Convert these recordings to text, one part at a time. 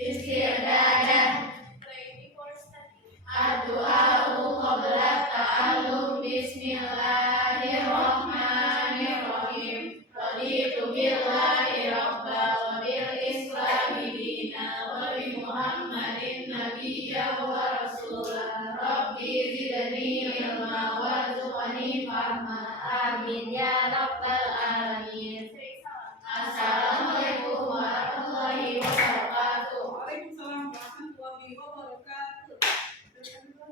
استعدادا الدعاء قبل التعلم بسم الله الرحمن الرحيم رضيت بالله ربا وبالإسلام دينا وبمحمد نبيا ورسولا ربي زدني علما وارزقني فهما آمين يا رب العالمين. Assalamualaikum warahmatullahi wabarakatuh. Waalaikumsalam warahmatullahi wabarakatuh.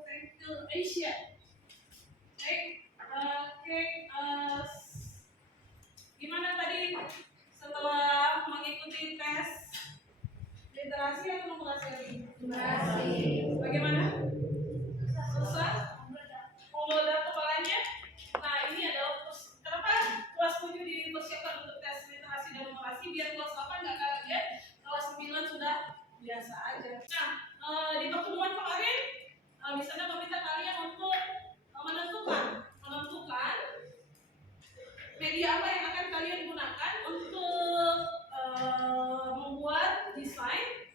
Thank you, Asia. Gimana tadi setelah mengikuti tes literasi atau numerasi lagi? Numerasi. Bagaimana? Susah? Meledak kepalanya? Nah, ini adalah kenapa kelas 7 dipersiapkan untuk tes literasi dan numerasi biar kelas 8 nggak kaget, kelas 9 sudah biasa aja. Nah, di pertemuan kemarin di sana meminta kalian untuk menentukan media apa yang akan kalian gunakan untuk membuat desain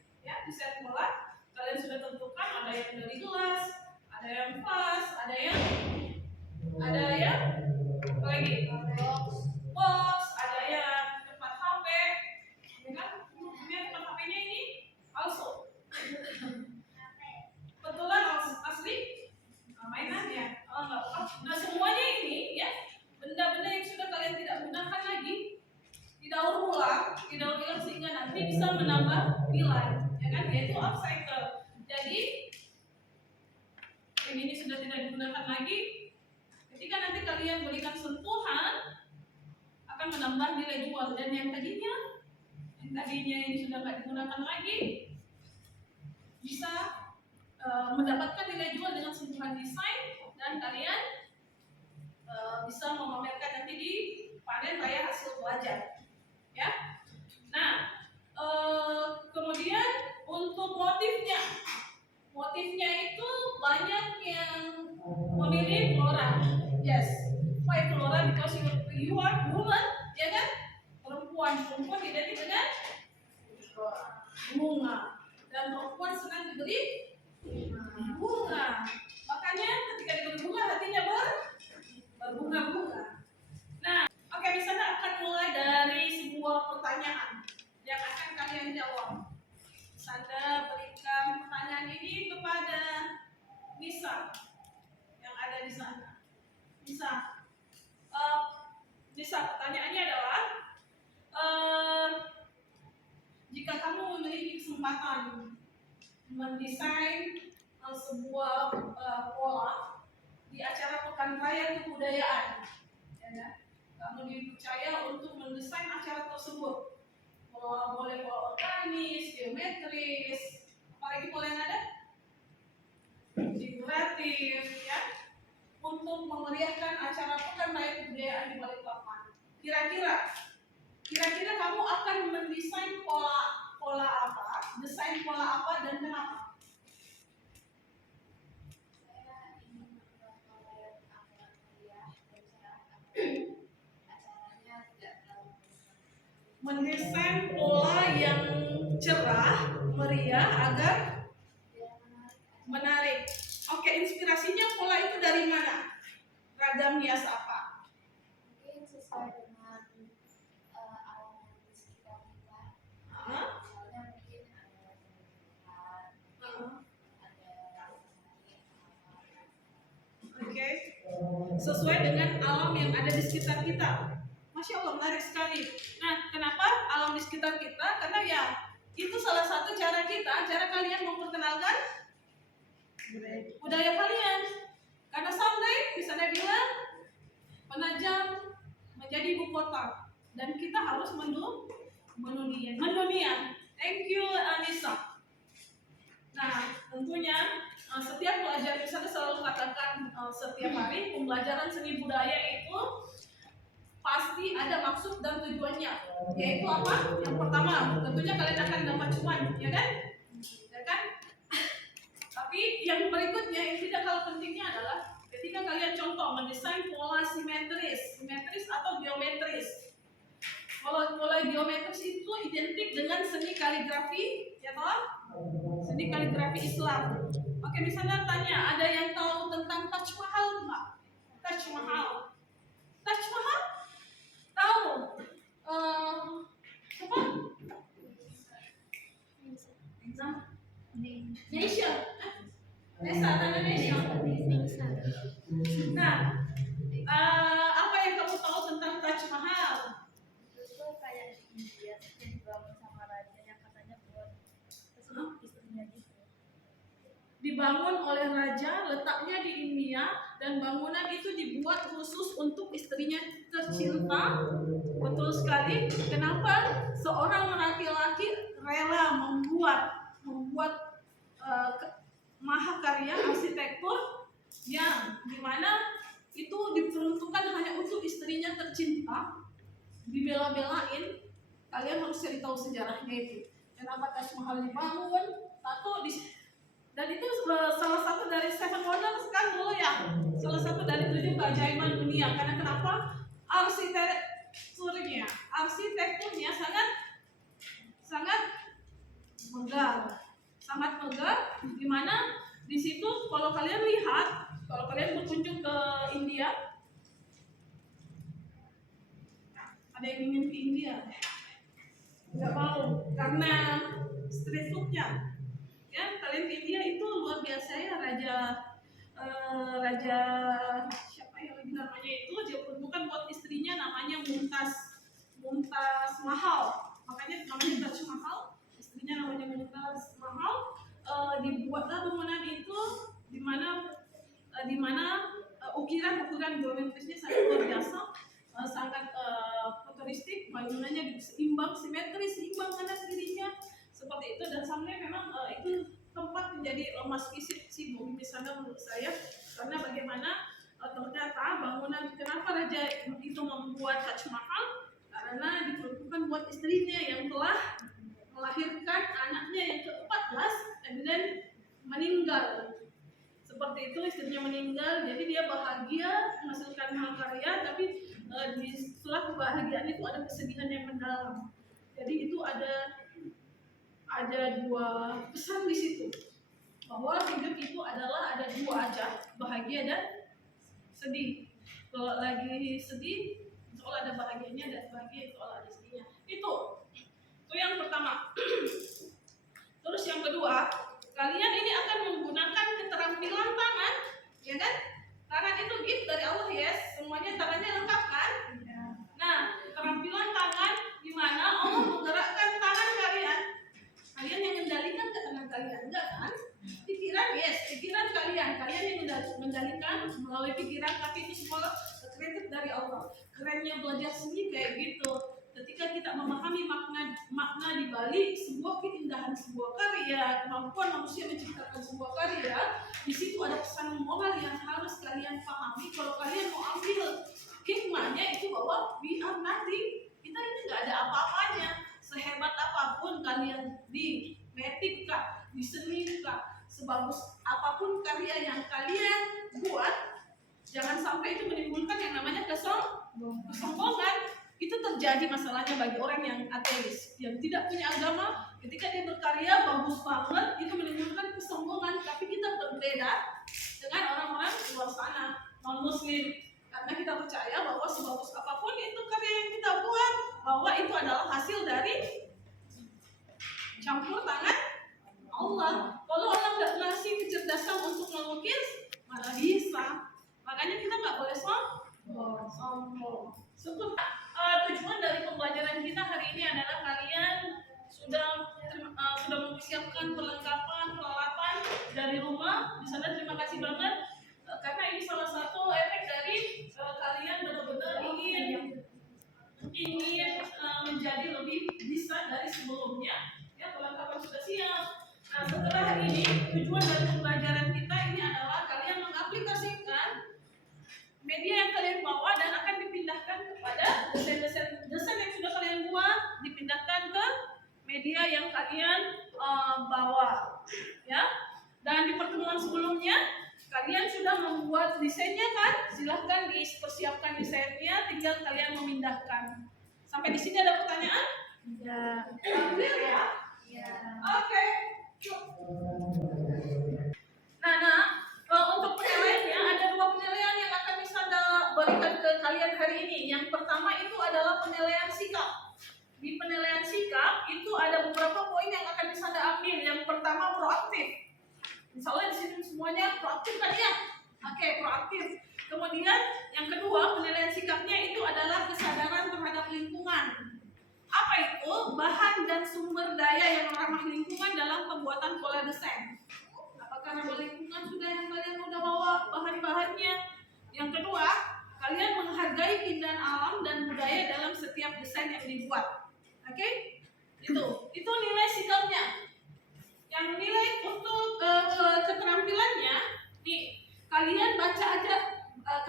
pola. Kalian sudah tentukan ada yang dari gelas, ada yang vas, ada yang apa lagi? Box, ada yang tempat HP, ya kan? Ini tempat HP-nya ini palsu. Betulan asli? Mainan ya? Oh, enggak apa. Nah, semuanya ini ya, benda-benda yang sudah kalian tidak gunakan lagi didaur ulang sehingga nanti bisa menambah nilai, ya kan? Yaitu upcycle. Jadi ini sudah tidak digunakan lagi. Ketika nanti kalian berikan sentuhan akan menambah nilai jual, dan yang tadinya ini sudah tidak digunakan lagi bisa mendapatkan nilai jual dengan sentuhan desain, dan kalian bisa memamerkan nanti di panen raya hasil belajar, ya. Nah, kemudian untuk motifnya itu banyak yang memilih flora. Yes, why flora? Because you are woman, ya kan? Perempuan identik dengan bunga, dan perempuan senang diberi bunga. Makanya ketika diberi bunga hatinya berbunga-bunga. Nah, oke, misalnya akan mulai dari sebuah pertanyaan yang akan kalian jawab. Saya berikan pertanyaan ini kepada Nisa yang ada di sana. Nisa, pertanyaannya adalah jika kamu memiliki kesempatan mendesain sebuah pola di acara Pekan Raya Kebudayaan, ya, kamu dipercaya untuk mendesain acara tersebut. Boleh pola organis, geometris, apalagi pola yang ada figuratif, ya, untuk memeriahkan acara Pekan Raya Kebudayaan di Balikpapan. Kira-kira kamu akan mendesain pola apa, desain pola apa, dan kenapa? Mendesain pola yang cerah, meriah, agar menarik. Oke, inspirasinya pola itu dari mana? Ragam hias apa? Mungkin sesuai dengan alam di sekitar kita. Misalnya mungkin ada Oke, sesuai dengan alam yang ada di sekitar kita. Masya Allah, menarik sekali. Nah, kenapa alam di sekitar kita? Karena ya, itu salah satu cara kalian memperkenalkan budaya kalian. Karena someday bisa bilang Penajam menjadi ibu kota, dan kita harus mendunia. Thank you, Anissa. Nah, tentunya setiap pelajar misalnya selalu katakan setiap hari pembelajaran seni budaya itu pasti ada maksud dan tujuannya, yaitu apa? Yang pertama, tentunya kalian akan dapat cuan, ya kan? Tapi yang berikutnya yang tidak kalah pentingnya adalah ketika kalian contoh mendesain pola simetris atau geometris. Kalau geometris itu identik dengan seni kaligrafi, ya toh? Seni kaligrafi Islam. Oke, misalnya tanya, ada yang tahu tentang Taj Mahal nggak? Taj Mahal. Taj Mahal? Tahu? Apa? Nation. Desa tanda nation. Nah, apa yang kamu tahu tentang Taj Mahal? Itu kayak di India yang dibangun sama raja yang katanya buat istrinya gitu. Dibangun oleh raja, letaknya di India, dan bangunan itu dibuat khusus untuk istrinya tercinta. Betul sekali. Kenapa seorang laki-laki rela membuat mahakarya arsitektur yang dimana itu diperuntukkan hanya untuk istrinya tercinta, dibela-belain. Kalian harus cari tahu sejarahnya itu. Kenapa Taj Mahal dibangun? Dan itu salah satu dari 7 wonders kan dulu ya. Salah satu dari 7 keajaiban dunia. Karena kenapa? Arsitekturnya sangat megah. Sangat megah, di mana di situ kalau kalian berkunjung ke India, ada yang ingin ke India? Nggak mau, karena street foodnya. Ya, kalian ke India itu luar biasa ya, raja siapa ya lagi namanya itu, dia peruntukkan buat istrinya namanya Mumtaz Mahal. Makanya namanya Taj Mahal, istrinya namanya Mumtaz Mahal. Dibuatlah bangunan itu di mana ukiran geometrisnya sangat luar biasa, sangat futuristik, bangunannya seimbang sana sendirinya seperti itu. Dan sampai memang itu tempat menjadi emas fisik sih di sana menurut saya, karena bagaimana ternyata bangunan, kenapa raja itu membuat Taj Mahal, karena diperuntukkan buat istrinya yang telah melahirkan anaknya yang ke-14 dan meninggal. Seperti itu, istrinya meninggal, jadi dia bahagia menghasilkan mahakarya, tapi setelah kebahagiaan itu ada kesedihan yang mendalam. Jadi itu ada 2 pesan di situ, bahwa hidup itu adalah ada 2 aja, bahagia dan sedih. Kalau lagi sedih, soal ada bahagianya, dan bahagia itu ada sedihnya. Itu yang pertama. Terus yang kedua, kalian ini akan menggunakan keterampilan tangan, ya kan? Tangan itu gift dari Allah, yes. Semuanya tangannya lengkap kan? Nah, keterampilan tangan di mana Allah menggerakkan tangan kalian. Kalian yang mengendalikan ke tangan kalian, enggak kan? Pikiran, yes, pikiran kalian yang mengendalikan melalui pikiran, tapi itu semua kredit dari Allah. Kerennya belajar seni kayak gitu. Ketika kita memahami makna di balik sebuah keindahan sebuah karya, kemampuan manusia menciptakan sebuah karya, di situ ada pesan moral yang harus kalian pahami. Kalau kalian mau ambil hikmahnya itu bahwa we are nothing, kita ini nggak ada apa-apanya. Sehebat apapun kalian di metik kah, di seni kah, sebagus apapun karya yang kalian buat, jangan sampai itu menimbulkan yang namanya kesombongan. Itu terjadi masalahnya bagi orang yang ateis, yang tidak punya agama. Ketika dia berkarya bagus banget, itu menimbulkan kesombongan. Tapi kita berbeda dengan orang-orang di luar sana, non-muslim, karena kita percaya bahwa sebagus apapun itu karya yang kita buat, bahwa itu adalah hasil dari campur tangan Allah. Kalau Allah nggak ngasih kecerdasan untuk melukis, mana bisa. Makanya kita nggak boleh sombong. Tujuan dari pembelajaran kita hari ini adalah kalian sudah mempersiapkan perlengkapan dari rumah. Di sana terima kasih banget, karena ini salah satu efek dari kalian benar-benar ingin menjadi lebih bisa dari sebelumnya. Ya, perlengkapan sudah siap. Nah, setelah hari ini tujuan dari pembelajaran kita ini adalah kalian mengaplikasikan media yang kalian bawa dan akan dipindahkan kepada desain yang sudah kalian buat, dipindahkan ke media yang kalian bawa, ya. Dan di pertemuan sebelumnya kalian sudah membuat desainnya kan? Silahkan dipersiapkan desainnya, tinggal kalian memindahkan. Sampai di sini ada pertanyaan? Ya. Clear ya? Ya. Oke. Nah, untuk penilaiannya ada 2 penilaian yang akan bisa Anda berikan ke kalian hari ini. Yang pertama itu adalah penilaian sikap. Di penilaian sikap itu ada beberapa poin yang akan bisa Anda ambil. Yang pertama proaktif. Misalnya di sini semuanya proaktif kan ya? Oke, proaktif. Kemudian yang kedua penilaian sikapnya itu adalah kesadaran terhadap lingkungan. Apa itu? Bahan dan sumber daya yang ramah lingkungan dalam pembuatan pola desain. Apakah ramah lingkungan sudah yang kalian udah bawa bahan-bahannya? Yang kedua, kalian menghargai keindahan alam dan budaya dalam setiap desain yang dibuat. Oke? Itu nilai sikapnya. Yang nilai untuk keterampilannya, nih kalian baca aja,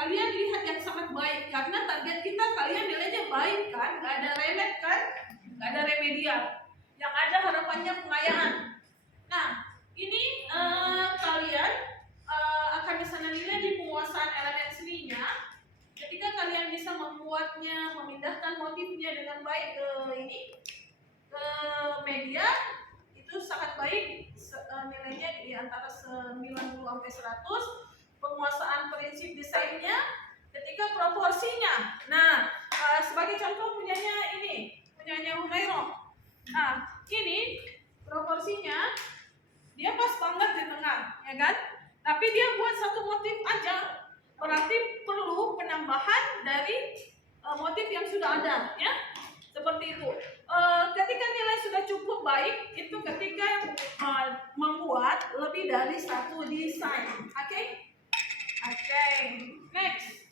kalian lihat yang sangat baik karena target kita kalian nilainya baik kan, nggak ada remet kan, nggak ada remedial, yang ada harapannya pengayaan. Nah, ini kalian akan bisa nilai di penguasaan elemen seninya. Ketika kalian bisa membuatnya, memindahkan motifnya dengan baik ke media, itu sangat baik. Nilainya di antara 90 sampai 100. Penguasaan prinsip desainnya, ketika proporsinya. Nah, sebagai contoh punyanya Humairah. Nah, ini proporsinya dia pas banget di tengah, ya kan? Tapi dia buat satu motif aja, berarti perlu penambahan dari motif yang sudah ada, ya. Seperti itu. Ketika nilai sudah cukup baik, itu ketika membuat lebih dari satu desain. Oke? Oke. Next.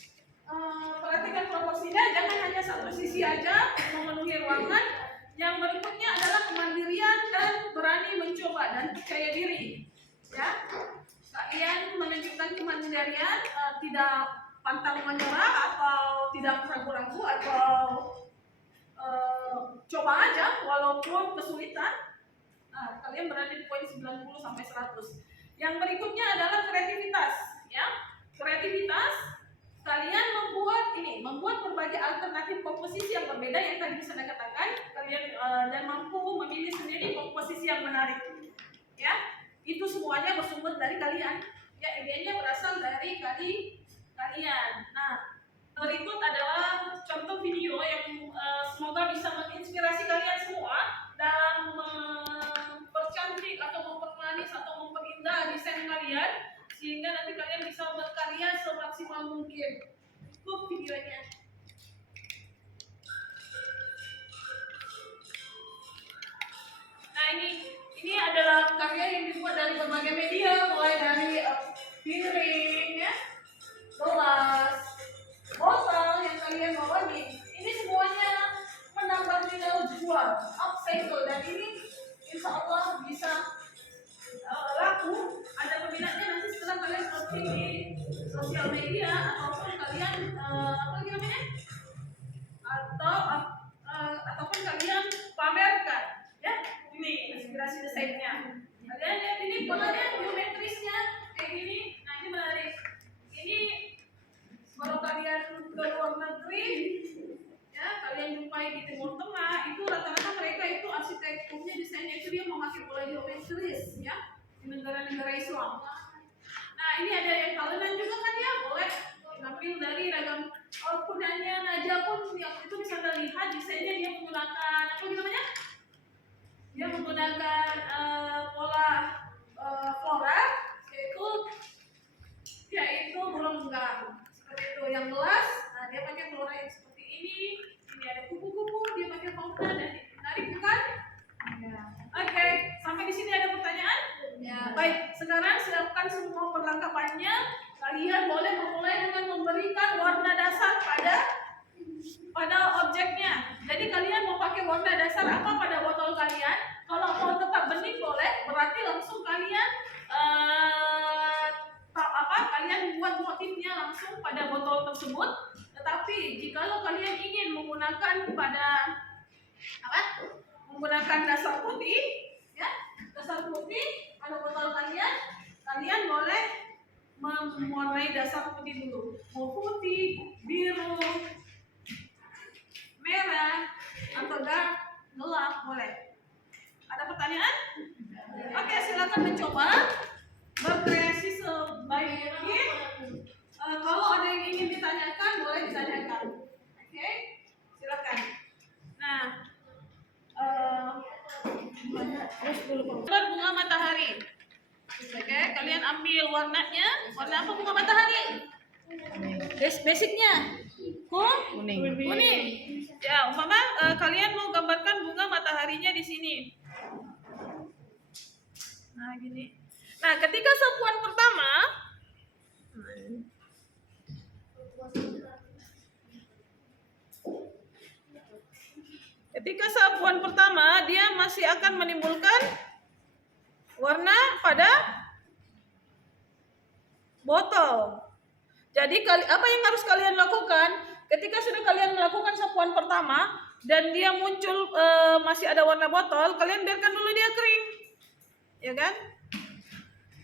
Perhatikan proporsinya, jangan hanya satu sisi aja memenuhi ruangan. Yang berikutnya adalah kemandirian dan berani mencoba dan percaya diri. Ya, kalian menunjukkan kemandirian, tidak pantang menyerah atau tidak ragu-ragu atau coba aja walaupun kesulitan. Nah, kalian berada di poin 90 sampai 100. Yang berikutnya adalah kreativitas, ya. Kreativitas, kalian membuat berbagai alternatif komposisi yang berbeda yang tadi bisa saya katakan, kalian dan mampu memilih sendiri komposisi yang menarik. Ya, itu semuanya bersumber dari kalian. Ya, idenya berasal dari kalian. Nah, berikut adalah contoh video yang semoga bisa menginspirasi kalian semua dan mempercantik atau mempermanis atau memperindah desain kalian sehingga nanti kalian bisa berkarya semaksimal mungkin. Cukup videonya. Nah, ini adalah karya yang dibuat dari berbagai media, mulai dari piring, ya, gelas, botol yang kalian bawa nih. Ini semuanya menambah nilai jual, upcycle, dan ini insya Allah bisa laku. Ada peminatnya nanti setelah kalian posting di sosial media ataupun kalian ataupun kalian pamerkan, ya. Ini inspirasi desainnya. Kalian lihat ini polanya, geometrisnya kayak gini. Nah, ini menarik. Ini kalau kalian ke luar negeri, ya, kalian jumpai di Timur Tengah, itu rata-rata mereka itu arsitekturnya, desainnya itu dia memakai pola geometris, ya, di negara-negara Islam. Nah, ini ada yang kalian juga kan ya, boleh ngambil dari ragam punyanya Najah pun yang itu bisa Anda lihat desainnya dia menggunakan apa namanya? Dia menggunakan pola flora yaitu burung enggang. Seperti itu. Yang gelas, nah dia pakai flora yang seperti ini. Ini ada kupu-kupu, dia pakai fauna dan menarik bukan? Ya. Oke, sampai di sini ada pertanyaan? Ya. Baik, sekarang siapkan semua perlengkapannya. Kalian boleh memulai dengan memberikan warna dasar pada objeknya. Jadi kalian mau pakai warna dasar apa pada botol kalian? Kalau mau tetap bening boleh, berarti langsung kalian kalian buat motifnya langsung pada botol tersebut. Tetapi jikalau kalian ingin menggunakan menggunakan dasar putih, ya, dasar putih pada botol kalian boleh mewarnai dasar putih dulu. Mau putih, biru, merah, ambil warnanya. Warna apa bunga matahari? Basicnya kuning. Ya, umpama kalian mau gambarkan bunga mataharinya di sini. Nah, gini. Nah, ketika sapuan pertama, dia masih akan menimbulkan warna pada botol. Jadi apa yang harus kalian lakukan? Ketika sudah kalian melakukan sapuan pertama dan dia muncul masih ada warna botol, kalian biarkan dulu dia kering, ya kan?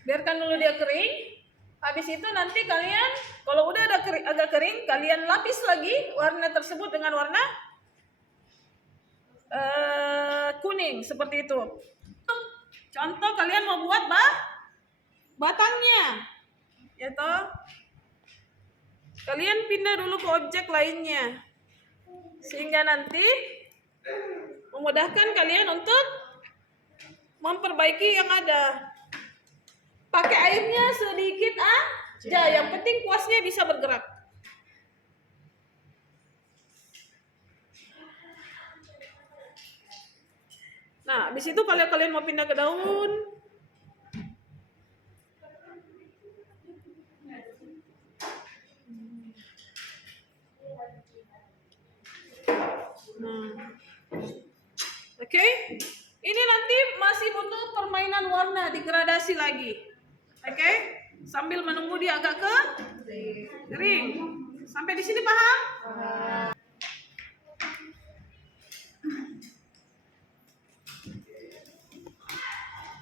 Biarkan dulu dia kering. Habis itu nanti kalian kalau udah ada agak kering, kalian lapis lagi warna tersebut dengan warna kuning seperti itu. Contoh kalian mau buat batangnya, ya toh. Kalian pindah dulu ke objek lainnya sehingga nanti memudahkan kalian untuk memperbaiki yang ada. Pakai airnya sedikit aja, yang penting kuasnya bisa bergerak. Nah, habis itu kalau kalian mau pindah ke daun, oke. Ini nanti masih butuh permainan warna, degradasi lagi. Oke? Sambil menunggu dia agak kering. Sampai di sini paham?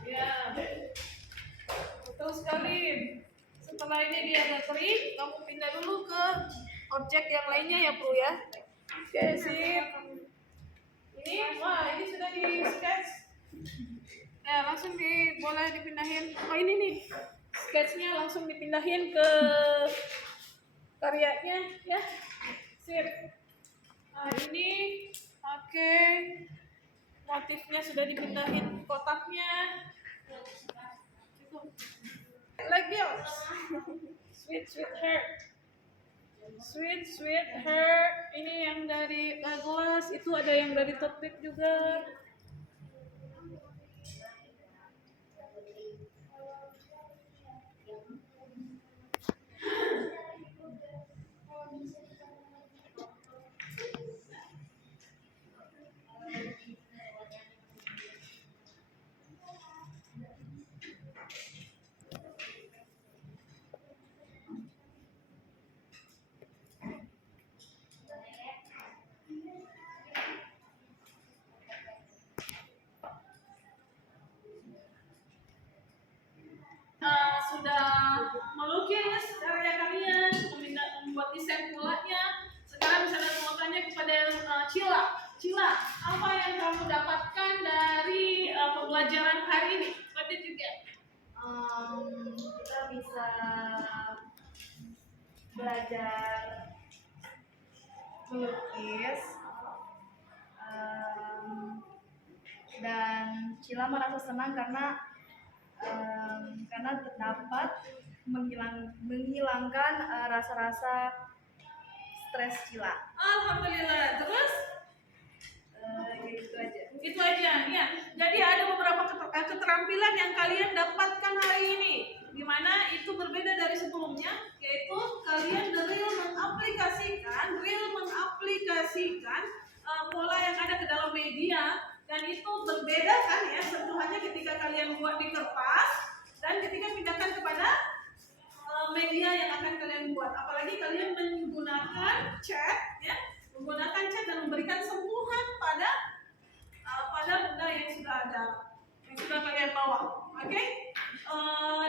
Ya. Betul sekali. Setelah ini dia agak kering, kamu pindah dulu ke objek yang lainnya ya, Bro ya. Oke, sip. Ini sudah di sketch. Ya, langsung boleh dipindahin. Oh, ini nih. Sketchnya langsung dipindahin ke karyanya ya. Sip. Nah, ini oke. Motifnya sudah dipindahin kotaknya. Like yours. Sweet heart. Sweet heart. Ini yang dari gelas, itu ada yang dari topik juga. Sudah melukis karya kalian, membuat desain polanya. Sekarang misalnya mau tanya kepada Cila, apa yang kamu dapatkan dari pembelajaran hari ini? What did you get? Kita bisa belajar melukis, dan Cila merasa senang karena dapat menghilangkan rasa-rasa stres Cila. Alhamdulillah. Terus? Gitu Ya. aja. Jadi ada beberapa keterampilan yang kalian dapatkan hari ini, di mana itu berbeda dari sebelumnya, yaitu kalian real mengaplikasikan pola yang ada ke dalam media, dan itu berbeda kan ya sentuhannya ketika kalian buat di kertas dan ketika pindahkan kepada media yang akan kalian buat. Apalagi kalian menggunakan cat dan memberikan sentuhan pada benda yang sudah ada, yang sudah kalian bawa. Oke?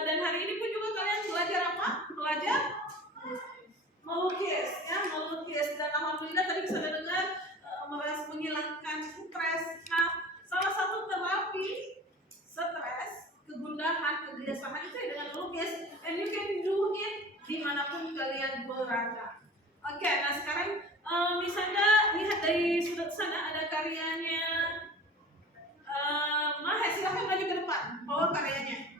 Dan hari ini pun juga kalian belajar apa? Belajar melukis, ya, melukis. Dan alhamdulillah tadi bisa dengar menghilangkan stres. Nah, salah satu terapi stres, kegundahan, kegelisahan itu dengan melukis. And you can do it dimanapun kalian berada. Oke, nah sekarang misalnya lihat dari sudut sana ada karyanya Mahes, silahkan maju ke depan, bawa karyanya.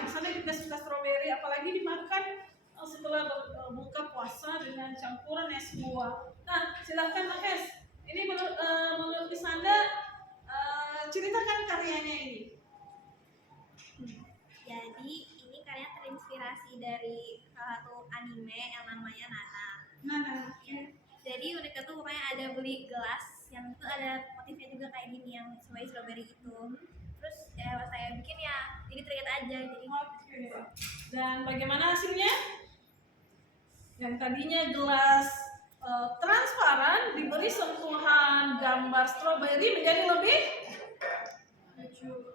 di sana juga suka stroberi, apalagi dimakan setelah buka puasa dengan campuran es buah. Nah, silakan Mas Hes. Ini menurut Isanda, ceritakan karyanya ini. Jadi ini karya terinspirasi dari salah satu anime yang namanya Nana. Nana. Jadi uniknya tuh pokoknya ada beli gelas yang itu ada motifnya juga kayak gini yang sesuai strawberry itu. Terus ya saya bikin ya jadi teringat aja jadi. Oke. Dan bagaimana hasilnya? Yang tadinya gelas transparan diberi sentuhan gambar strawberry menjadi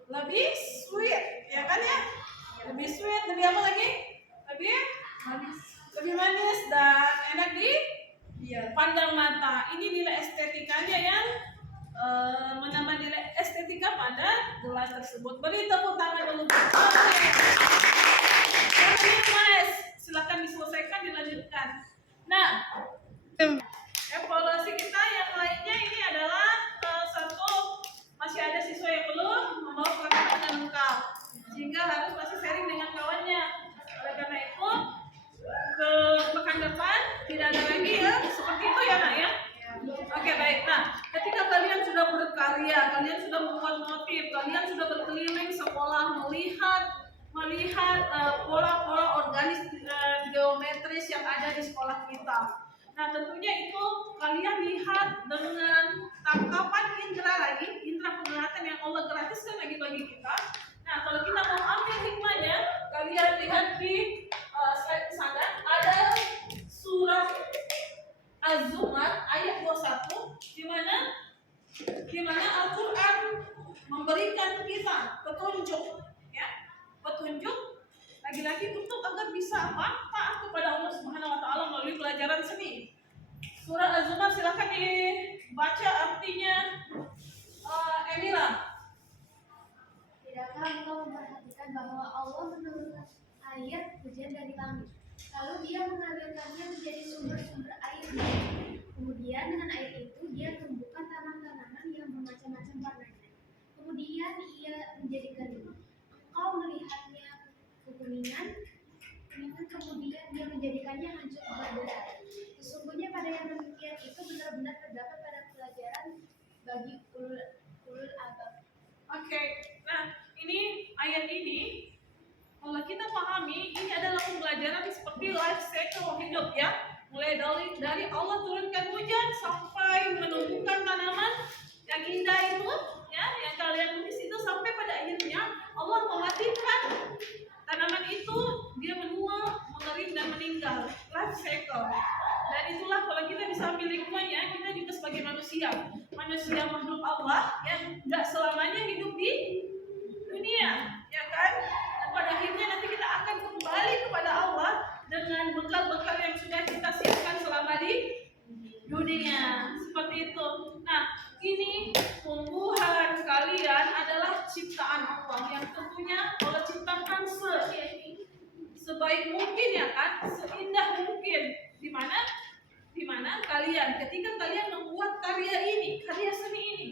lebih sweet, ya kan ya? Lebih sweet, lebih apa lagi? Lebih manis dan enak di pandang mata. Ini nilai estetikanya yang menambah nilai estetika pada gelas tersebut. Beri tepuk tangan dulu. Oke. Mas, silakan diselesaikan, dilanjutkan. Nah, evaluasi kita yang lainnya ini adalah satu, masih ada siswa yang belum membawa perlengkapan dengan lengkap, sehingga harus masih sharing dengan kawannya. Oleh karena itu, ke pekan depan tidak ada lagi ya seperti itu ya Nak ya. Oke, baik. Nah, ketika kalian sudah berkarya, kalian sudah membuat motif, kalian sudah berkeliling sekolah melihat pola-pola organis geometris yang ada di sekolah kita. Nah, tentunya itu kalian lihat dengan tangkapan indera penglihatan yang Allah gratiskan lagi bagi kita. Nah, kalau kita mau ambil hikmahnya, kalian lihat di slide sana ada surah Az-Zumar ayat 21 di mana Al-Qur'an memberikan kita petunjuk lagi-lagi untuk agar bisa taat kepada Allah Subhanahu wa taala melalui pelajaran seni. Surah Az-Zumar silakan dibaca artinya Emira. Tidakkah engkau memperhatikan bahwa Allah menurunkan air hujan dari langit, lalu Dia mengalirkannya menjadi sumber-sumber air. Kemudian dengan air itu Dia tumbuhkan tanaman-tanaman yang bermacam-macam warnanya. Kemudian Ia menjadikan engkau melihatnya kekuningan, kemudian Dia menjadikannya hancur berderai. Sesungguhnya pada yang demikian itu benar-benar terdapat pada pelajaran bagi ulul albab. Oke, nah ini ayat ini kalau kita pahami ini adalah pembelajaran seperti life cycle hidup ya, mulai dari Allah turunkan hujan sampai menumbuhkan tanaman yang indah itu ya, yang kalian tulis itu sampai pada akhirnya Allah mematikan tanaman itu, dia menua, mengering dan meninggal. Life cycle. Dan itulah kalau kita bisa ambil hikmahnya, kita juga sebagai manusia makhluk Allah yang tidak selamanya hidup di dunia, ya kan? Dan pada akhirnya nanti kita akan kembali kepada Allah dengan bekal-bekal yang sudah kita siapkan selama di dunia. Seperti itu. Nah, ini tumbuhan kalian adalah ciptaan Allah yang tentunya Allah ciptakan sebaik mungkin ya kan, seindah mungkin. Di mana kalian ketika kalian membuat karya seni ini,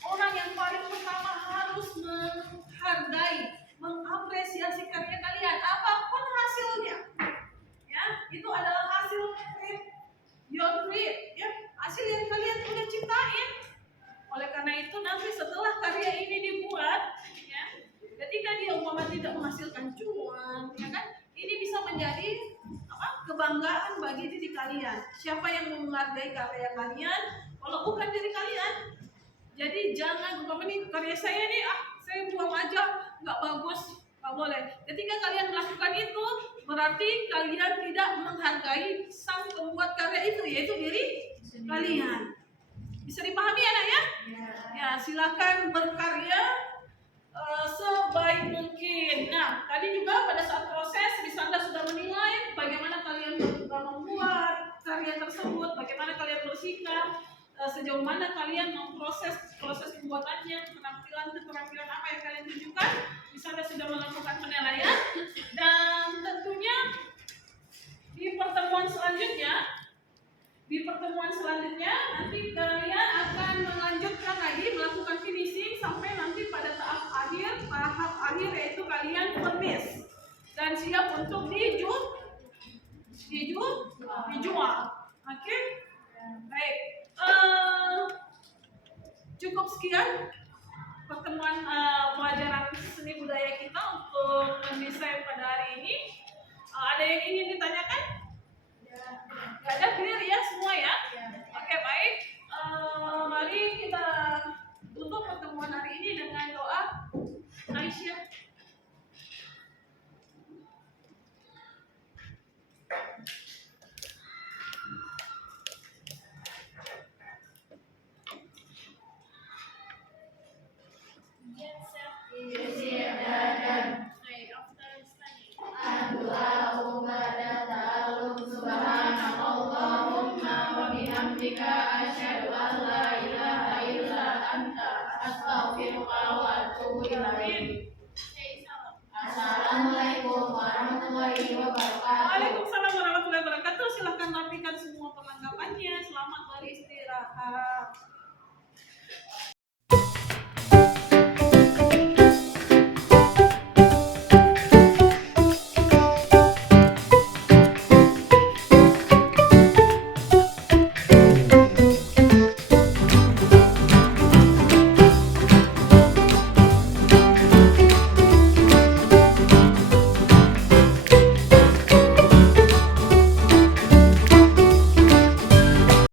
orang yang paling pertama harus menghargai, mengapresiasi karya kalian apapun hasilnya. Ya, itu adalah hasil your create, ya, hasil yang kalian udah ciptain. Oleh karena itu nanti setelah karya ini dibuat, ya, ketika dia umpama tidak menghasilkan cuan, ya kan, ini bisa menjadi kebanggaan bagi diri kalian. Siapa yang menghargai karya kalian? Kalau bukan diri kalian. Jadi jangan umpama nih karya saya nih, saya buang aja, nggak bagus, nggak boleh. Ketika kalian melakukan itu, berarti kalian tidak menghargai sang pembuat karya itu, yaitu diri kalian. Bisa dipahami ya Nak ya? Ya, silakan berkarya sebaik mungkin. Nah, tadi juga pada saat proses Anda sudah menilai bagaimana kalian membuat karya tersebut, bagaimana kalian bersikap, sejauh mana kalian memproses proses pembuatannya, keterampilan apa yang kalian tunjukkan. Anda sudah melakukan penilaian dan tentunya di pertemuan selanjutnya nanti kalian akan melanjutkan lagi melakukan finishing sampai nanti pada tahap akhir yaitu kalian furnish. dan siap untuk dijual. Oke? Baik. Cukup sekian pertemuan pelajaran seni budaya kita untuk mendesain pada hari ini. Ada yang ingin ditanyakan? Gak ada, clear ya semua ya? Oke, baik. Mari kita tutup pertemuan hari ini dengan doa. Aisyah. Allahumma ta'alum subhanakallahumma wa bihamdika asyhadu an la ilaha illa anta astaghfiruka wa atubu ilaik. Assalamualaikum warahmatullahi wabarakatuh. Waalaikumsalam warahmatullahi wabarakatuh. Silahkan rapikan semua perlengkapannya. Selamat beristirahat.